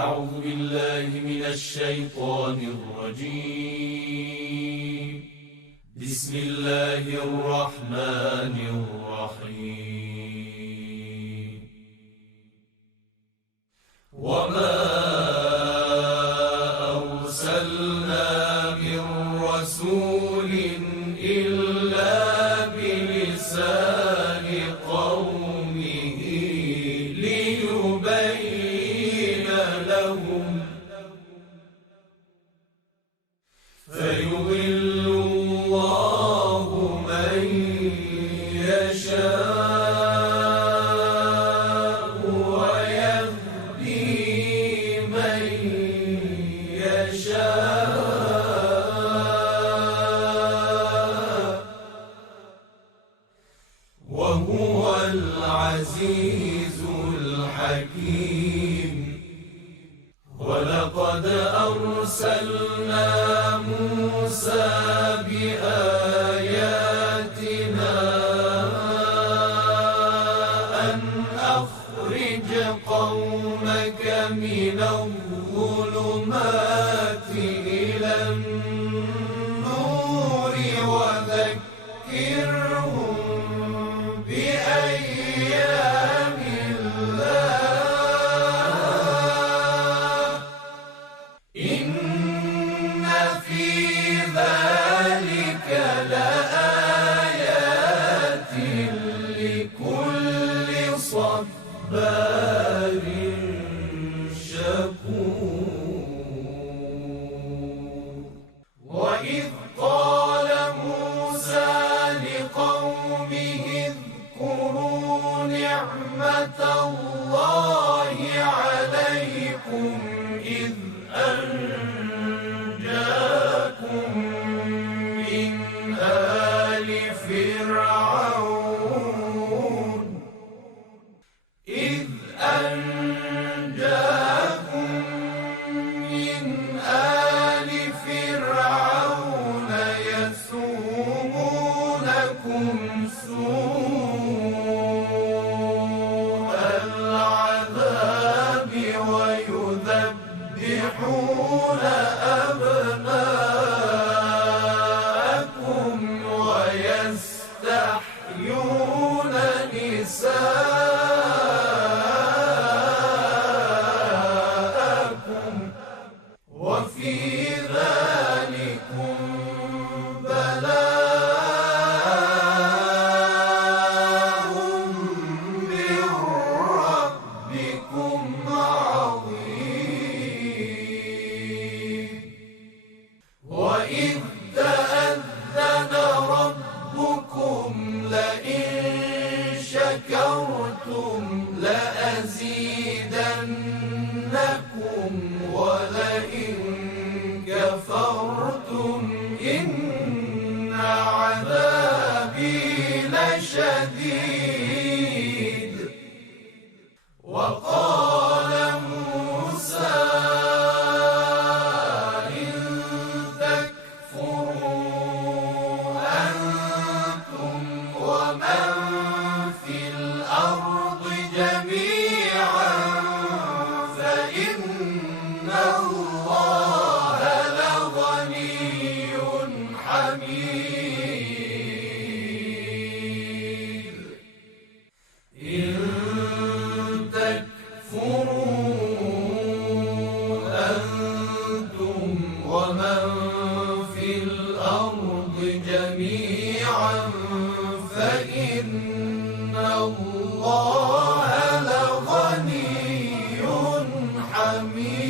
أعوذ بالله من الشيطان الرجيم. بسم الله الرحمن الرحيم. وما أرسلنا من رسول إلا بلسان قومه ليبين لهم فيضل الله من يشاء ويهدي من يشاء وهو العزيز الحكيم. ولقد أرسلنا موسى بآياتنا أن أخرج قومك من الظلمات إلى النور وذكرهم بأيام الله إن في ذلك لآيات لكل صبار شكور. وإذ قال موسى لقومه اذكروا نعمة الله عليكم إذ أنجاكم من آل فرعون يسومونكم سوء العذاب ويذبحون أبناءكم ويستحيون نساءكم وفي ذلكم بلاء من ربكم عظيم. وإذ تأذن ربكم لئن شكرتم لأزيدنكم ولئن كفرتم إن عذابي لشديد. وقال موسى إن تكفروا أنتم ومن في الأرض جميعا فإن الله لغني حميد. إن تكفروا أنتم ومن في الأرض جميعا فإن الله لغني حميد.